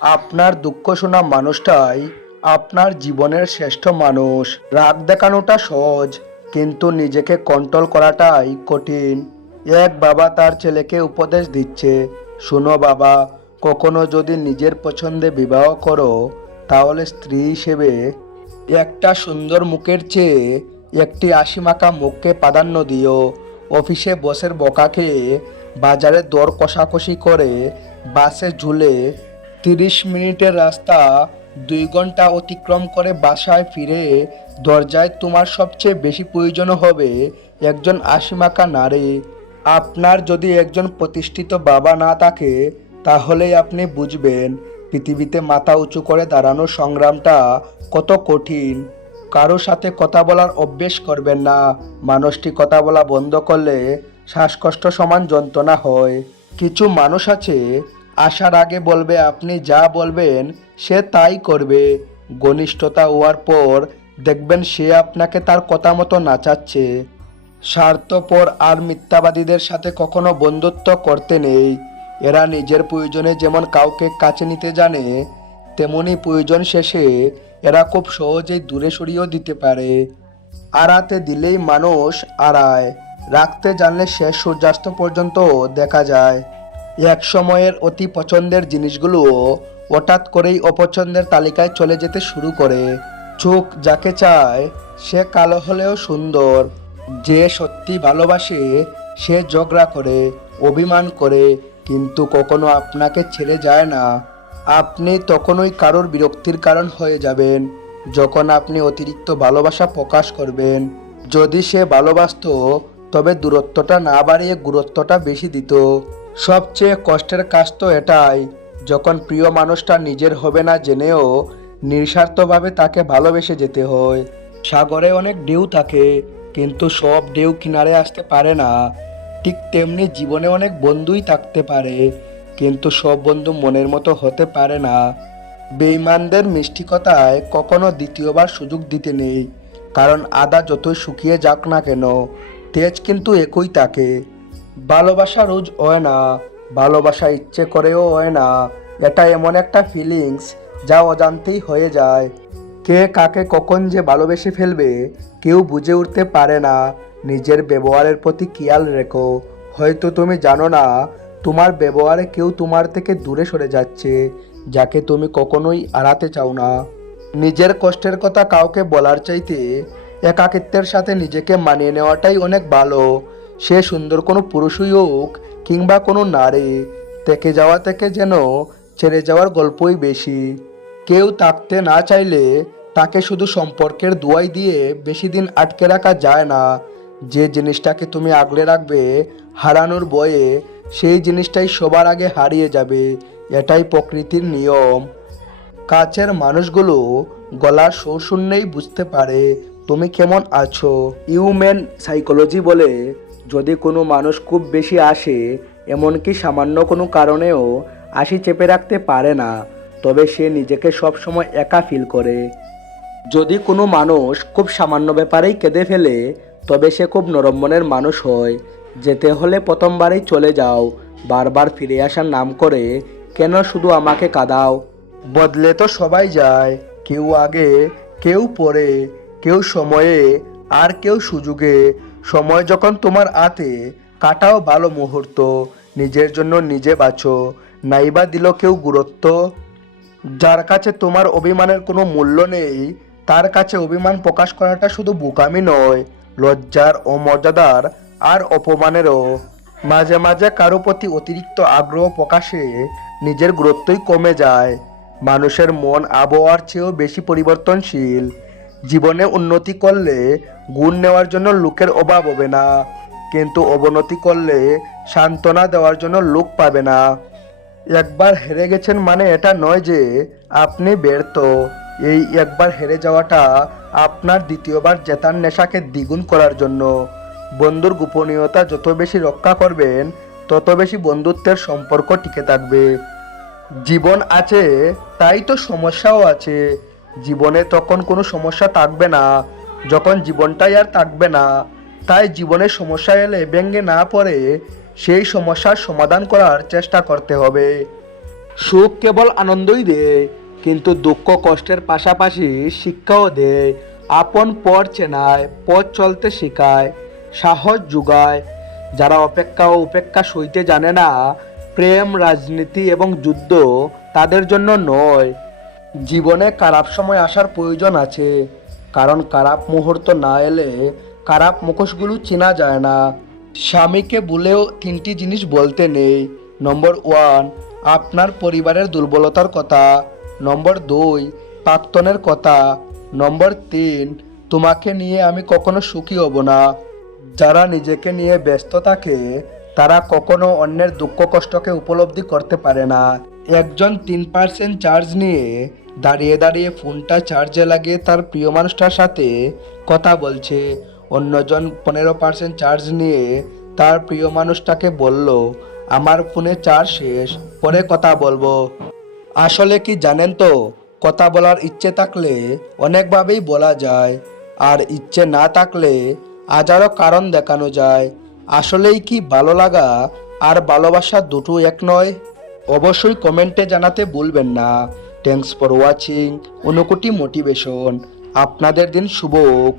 আপনার দুঃখ শোনা মানুষটাই আপনার জীবনের শ্রেষ্ঠ মানুষ। রাগ দেখানোটা সহজ, কিন্তু নিজেকে কন্ট্রোল করাটাই কঠিন। এক বাবা তার ছেলেকে উপদেশ দিচ্ছে, শোনো বাবা, কখনো যদি নিজের পছন্দে বিবাহ করো, তাহলে স্ত্রী হিসেবে একটা সুন্দর মুখের চেয়ে একটি আশিমাখা মুখকে প্রাধান্য দিও। অফিসে বসের বকাকে বাজারে দর কষাকষি করে বাসে ঝুলে তিরিশ মিনিটের রাস্তা দুই ঘণ্টা অতিক্রম করে বাসায় ফিরে দরজায় তোমার সবচেয়ে বেশি প্রয়োজন হবে একজন আশিমাখা নারী। আপনার যদি একজন প্রতিষ্ঠিত বাবা না থাকে তাহলেই আপনি বুঝবেন পৃথিবীতে মাথা উঁচু করে দাঁড়ানোর সংগ্রামটা কত কঠিন। কারও সাথে কথা বলার অভ্যেস করবেন না। মানুষটি কথা বলা বন্ধ করলে শ্বাসকষ্ট সমান যন্ত্রণা হয়। কিছু মানুষ আছে আসার আগে বলবে, আপনি যা বলবেন, সে তাই করবে। ঘনিষ্ঠতা হওয়ার পর দেখবেন সে আপনাকে তার কথা মতো নাচাচ্ছে। স্বার্থপর আর মিথ্যাবাদীদের সাথে কখনো বন্ধুত্ব করতে নেই। এরা নিজের প্রয়োজনে যেমন কাউকে কাছে নিতে জানে, তেমনি প্রয়োজন শেষে এরা খুব সহজেই দূরে সরিয়েও দিতে পারে। আড়াতে দিলেই মানুষ আড়ায়, রাখতে জানলে শেষ সূর্যাস্ত পর্যন্ত দেখা যায়। এক সময়ের অতি পছন্দের জিনিসগুলো হঠাৎ করেই অপছন্দের তালিকায় চলে যেতে শুরু করে। চোখ যাকে চায়, সে কালো হলেও সুন্দর। যে সত্যি ভালোবাসে, সে ঝগড়া করে, অভিমান করে, কিন্তু কখনো আপনাকে ছেড়ে যায় না। আপনি তখনই কারোর বিরক্তির কারণ হয়ে যাবেন, যখন আপনি অতিরিক্ত ভালোবাসা প্রকাশ করবেন। যদি সে ভালোবাসতো, তবে দূরত্বটা না বাড়িয়ে গুরুত্বটা বেশি দিত। সবচেয়ে কষ্টের কাজ তো এটাই, যখন প্রিয় মানুষটা নিজের হবে না জেনেও নিঃস্বার্থভাবে তাকে ভালোবেসে যেতে হয়। সাগরে অনেক ঢেউ থাকে, কিন্তু সব ঢেউ কিনারে আসতে পারে না। ঠিক তেমনি জীবনে অনেক বন্ধুই থাকতে পারে, কিন্তু সব বন্ধু মনের মতো হতে পারে না। বেইমানদের মিষ্টি কথায় কখনো দ্বিতীয়বার সুযোগ দিতে নেই, কারণ আদা যতই শুকিয়ে যাক না কেন, তেজ কিন্তু একই থাকে। ভালোবাসা রোজ হয় না, ভালোবাসা ইচ্ছে করেও হয় না। এটা এমন একটা ফিলিংস যা অজান্তেই হয়ে যায়। কে কাকে কখন যে ভালোবেসে ফেলবে, কেউ বুঝে উঠতে পারে না। নিজের ব্যবহারের প্রতি খেয়াল রেখো। হয়তো তুমি জানো না, তোমার ব্যবহারে কেউ তোমার থেকে দূরে সরে যাচ্ছে, যাকে তুমি কখনোই আড়াতে চাও না। নিজের কষ্টের কথা কাউকে বলার চাইতে, একাকিত্বের সাথে নিজেকে মানিয়ে নেওয়াটাই অনেক ভালো। সে সুন্দর কোনো পুরুষই হোক কিংবা কোনো নারী, থেকে যাওয়া থেকে যেন ছেড়ে যাওয়ার গল্পই বেশি। কেউ থাকতে না চাইলে তাকে শুধু সম্পর্কের দুয়াই দিয়ে বেশি দিন আটকে রাখা যায় না। যে জিনিসটাকে তুমি আগলে রাখবে হারানোর বয়ে, সেই জিনিসটাই সবার আগে হারিয়ে যাবে। এটাই প্রকৃতির নিয়ম। কাছের মানুষগুলো গলার সুর শুনলেই বুঝতে পারে, তুমি কেমন আছো? হিউম্যান সাইকোলজি বলে যদি কোনো মানুষ খুব বেশি আসে, এমনকি সামান্য কোনো কারণেও আশি চেপে রাখতে পারে না, তবে সে নিজেকে সবসময় একা ফিল করে। যদি কোনো মানুষ খুব সামান্য ব্যাপারেই কেঁদে ফেলে, তবে সে খুব নরম মনের মানুষ হয়। যেতে হলে প্রথমবারেই চলে যাও, বারবার ফিরে আসার নাম করে, কেন শুধু আমাকে কাঁদাও? বদলে তো সবাই যায়, কেউ আগে, কেউ পরে, কেউ সময়ে, আর কেউ সুযোগে সময় যখন তোমার হাতে কাটাও ভালো মুহূর্ত, নিজের জন্য নিজে বাঁচো, নাইবা দিল কেউ গুরুত্ব। যার কাছে তোমার অভিমানের কোনো মূল্য নেই, তার কাছে অভিমান প্রকাশ করাটা শুধু বোকামি নয়, লজ্জার অমর্যাদার আর অপমানেরও। মাঝে মাঝে কারও প্রতি অতিরিক্ত আগ্রহ প্রকাশে নিজের গুরুত্বই কমে যায়। মানুষের মন আবহাওয়ার চেয়েও বেশি পরিবর্তনশীল। জীবনে উন্নতি করলে গুণ নেওয়ার জন্য লোকের অভাব হবে না। কিন্তু অবনতি করলে সান্ত্বনা দেওয়ার জন্য লোক পাবে না। একবার হেরে গেছেন মানে এটা নয় যে আপনি ব্যর্থ। এই একবার হেরে যাওয়াটা আপনার দ্বিতীয়বার জেতার নেশাকে দ্বিগুণ করার জন্য। বন্ধুর গোপনীয়তা যত বেশি রক্ষা করবেন, তত বেশি বন্ধুত্বের সম্পর্ক টিকে থাকবে। জীবন আছে, তাই তো সমস্যাও আছে। জীবনে তখন কোনো সমস্যা থাকবে না। যখন জীবনটাই আর থাকবে না, তাই জীবনে সমস্যা এলে ব্যঙ্গে না পড়ে সেই সমস্যার সমাধান করার চেষ্টা করতে হবে। সুখ কেবল আনন্দই দেয়, কিন্তু দুঃখ কষ্টের পাশাপাশি শিক্ষাও দেয়। আপন পথ চেনায়, পথ চলতে শেখায়, সাহস যোগায়। যারা অপেক্ষা ও উপেক্ষা সইতে জানে না, প্রেম, রাজনীতি এবং যুদ্ধ তাদের জন্য নয় জীবনে খারাপ সময় আসার প্রয়োজন আছে, কারণ খারাপ মুহূর্ত না এলে খারাপ মুখোশগুলো চেনা যায় না। স্বামীকে বলেও তিনটি জিনিস বলতে নেই। নম্বর ওয়ান, আপনার পরিবারের দুর্বলতার কথা। নম্বর দুই, প্রাক্তনের কথা। নম্বর তিন, তোমাকে নিয়ে আমি কখনো সুখী হব না। যারা নিজেকে নিয়ে ব্যস্ত থাকে, তারা কখনো অন্যের দুঃখ কষ্টকে উপলব্ধি করতে পারে না। একজন তিন পার্সেন্ট চার্জ নিয়ে দাঁড়িয়ে দাঁড়িয়ে ফোনটা চার্জে লাগিয়ে তার প্রিয় মানুষটার সাথে কথা বলছে। অন্যজন পনেরো পার্সেন্ট চার্জ নিয়ে তার প্রিয় মানুষটাকে বলল, আমার ফোনে চার্জ শেষ, পরে কথা বলব। আসলে কি জানেন তো, কথা বলার ইচ্ছে থাকলে অনেকভাবেই বলা যায়, আর ইচ্ছে না থাকলে আজারও কারণ দেখানো যায়। আসলেই কি ভালো লাগা আর ভালোবাসা দুটো এক নয়? অবশ্যই কমেন্টে জানাতে ভুলবেন না। থ্যাংকস ফর ওয়াচিং অনুকুটি মোটিভেশন আপনাদের দিন শুভ হোক।